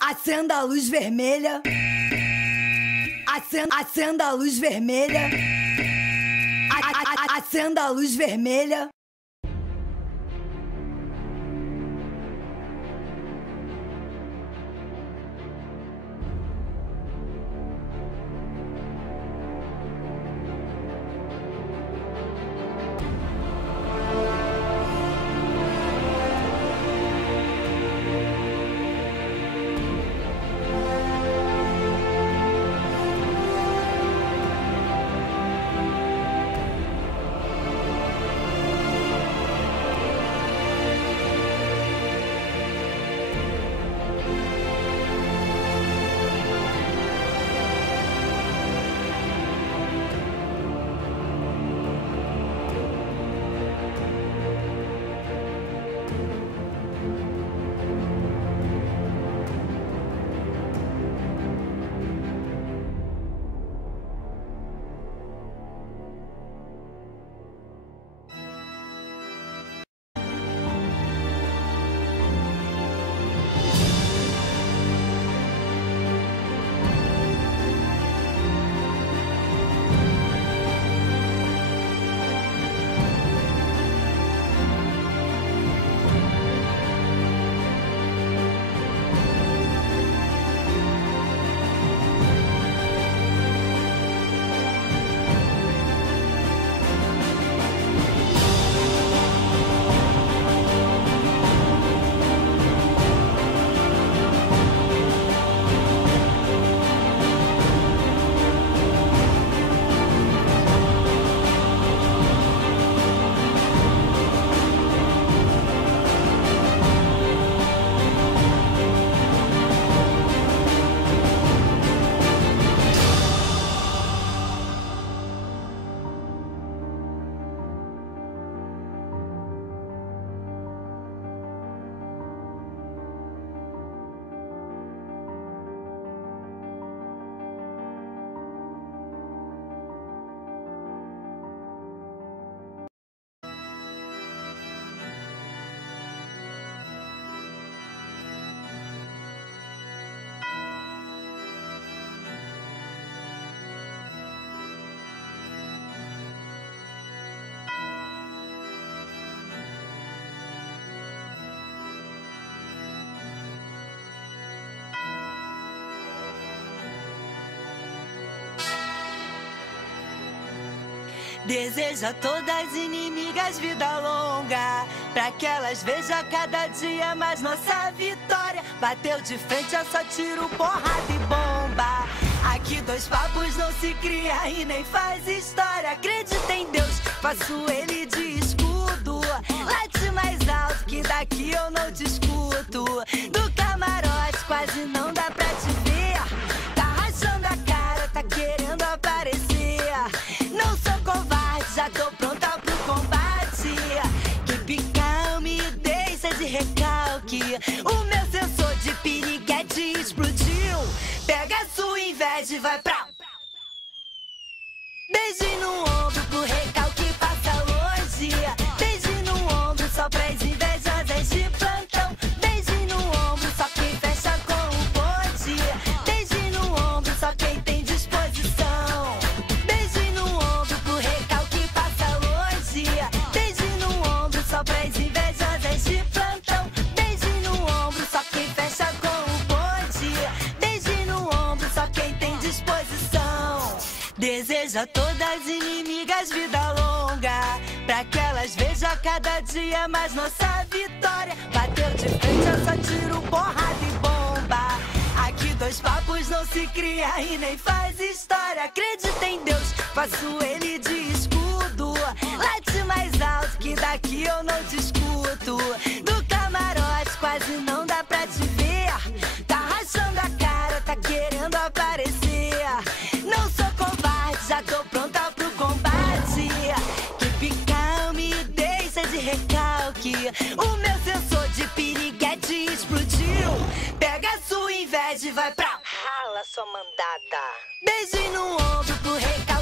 Acenda a luz vermelha. Acenda a luz vermelha. Acenda a luz vermelha. Desejo a todas inimigas vida longa, pra que elas vejam cada dia mais nossa vitória. Bateu de frente, é só tiro, porrada e bomba. Aqui dois papos não se cria e nem faz história. Acredita em Deus, faço ele de escudo. Late mais alto que daqui eu não discuto. Do camarote quase não dá pra te ver. Tá rachando a cara, tá querendo aparecer. Não sou covarde, já tô pronta pro combate. Que calme, deixa de recalque. O meu sensor de piriguete explodiu. Pega a sua inveja e vai pra... Beijo no ombro pro recalque passa longe. Beijo no ombro só pras invejosas de plantão. Beijo no ombro só quem fecha com o bonde. Beijo no ombro só quem tem disposição. Beijo no ombro pro recalque passa longe. Beijo no ombro só pras invejosas de plantão. Beijo no ombro só quem fecha com o bonde. Beijo no ombro só quem tem disposição. Desejo a todas inimigas vida longa, pra que elas vejam cada dia mais nossa vitória. Bateu de frente, é só tiro, porrada e bomba. Aqui dois papos não se cria e nem faz história. Acredita em Deus, faço ele de escudo. Late mais alto que daqui eu não discuto. Do camarote quase não dá pra te ver. Tá rachando a cara, tá querendo aparecer. Não sou covarde, já tô pronta pro combate. Que calme, deixa de recalque. O meu sensor de piriguete explodiu. Pega a sua inveja e vai pra... Rala, sua mandada. Beijo no ombro pro recalque.